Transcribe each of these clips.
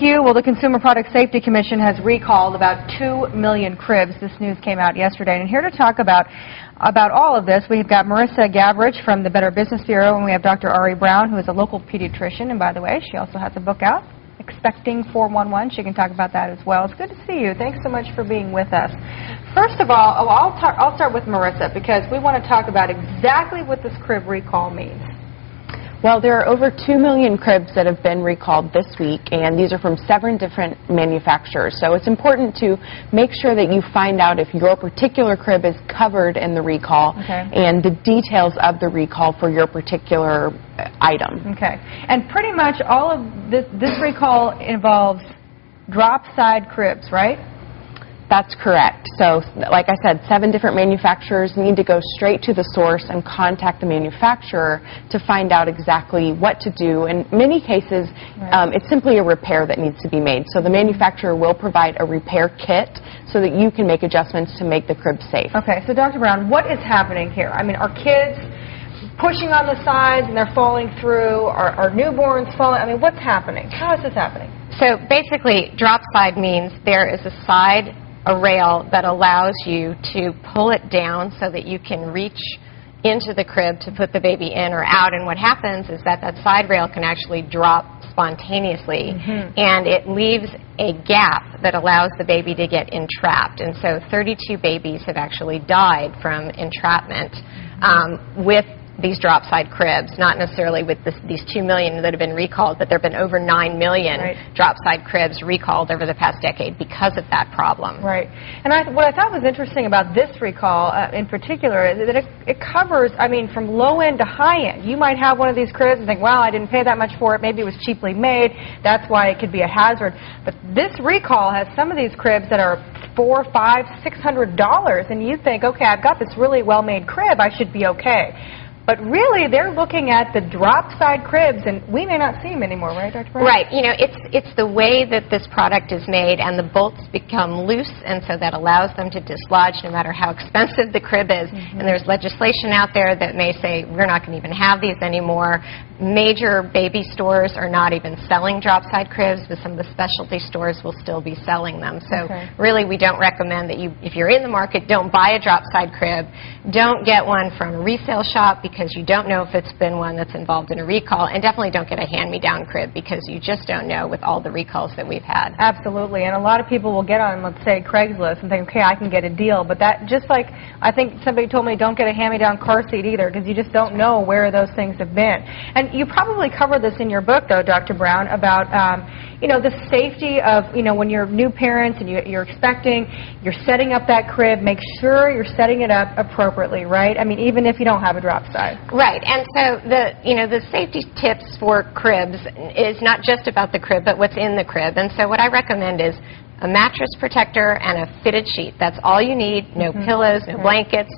Well, the Consumer Product Safety Commission has recalled about 2 million cribs. This news came out yesterday. And here to talk about all of this, we've got Marissa Gavrich from the Better Business Bureau, and we have Dr. Ari Brown, who is a local pediatrician. And by the way, she also has a book out, Expecting 411. She can talk about that as well. It's good to see you. Thanks so much for being with us. First of all, I'll start with Marissa, because we want to talk about exactly what this crib recall means. Well, there are over 2 million cribs that have been recalled this week, and these are from 7 different manufacturers. So it's important to make sure that you find out if your particular crib is covered in the recall and the details of the recall for your particular item. Okay. And pretty much all of this recall involves drop-side cribs, right? That's correct. So, like I said, 7 different manufacturers need to go straight to the source and contact the manufacturer to find out exactly what to do. In many cases, it's simply a repair that needs to be made. So the manufacturer will provide a repair kit so that you can make adjustments to make the crib safe. Okay, so Dr. Brown, what is happening here? I mean, are kids pushing on the sides and they're falling through? Are newborns falling? I mean, what's happening? How is this happening? So basically, drop side means there is a rail that allows you to pull it down so that you can reach into the crib to put the baby in or out. And what happens is that side rail can actually drop spontaneously, and it leaves a gap that allows the baby to get entrapped. And so 32 babies have actually died from entrapment with these drop side cribs, not necessarily with these 2 million that have been recalled, but there have been over 9 million drop side cribs recalled over the past decade because of that problem. Right. And what I thought was interesting about this recall in particular is that it covers, I mean, from low end to high end. You might have one of these cribs and think, well, I didn't pay that much for it. Maybe it was cheaply made. That's why it could be a hazard. But this recall has some of these cribs that are $400, $500, $600, and you think, okay, I've got this really well-made crib. I should be okay. But really, they're looking at the drop-side cribs, and we may not see them anymore, right, Dr. Brown? Right. You know, it's the way that this product is made, and the bolts become loose, and so that allows them to dislodge no matter how expensive the crib is. And there's legislation out there that may say we're not going to even have these anymore. Major baby stores are not even selling drop-side cribs, but some of the specialty stores will still be selling them. So really, we don't recommend that if you're in the market, don't buy a drop-side crib. Don't get one from a resale shop, because you don't know if it's been one that's involved in a recall, and definitely don't get a hand-me-down crib, because you just don't know with all the recalls that we've had. Absolutely, and a lot of people will get on, let's say, Craigslist and think, okay, I can get a deal, but that, just like I think somebody told me, don't get a hand-me-down car seat either, because you just don't know where those things have been. And you probably cover this in your book, though, Dr. Brown, about you know, the safety of, you know, when you're new parents and you're expecting, you're setting up that crib, make sure you're setting it up appropriately, right? I mean, even if you don't have a drop side. Right, and so the safety tips for cribs is not just about the crib, but what's in the crib. And so what I recommend is a mattress protector and a fitted sheet. That's all you need. No pillows, no blankets,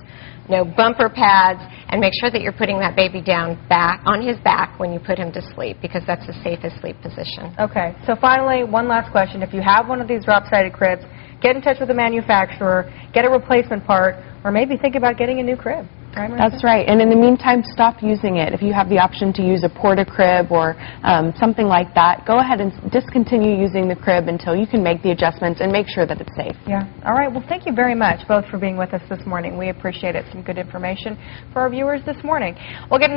no bumper pads, and make sure that you're putting that baby down on his back when you put him to sleep, because that's the safest sleep position. Okay, so finally, one last question. If you have one of these drop-sided cribs, get in touch with the manufacturer, get a replacement part, or maybe think about getting a new crib. Right, that's right. And in the meantime, stop using it. If you have the option to use a porta-crib or something like that, go ahead and discontinue using the crib until you can make the adjustments and make sure that it's safe. Yeah. All right. Well, thank you very much, both, for being with us this morning. We appreciate it. Some good information for our viewers this morning. We'll get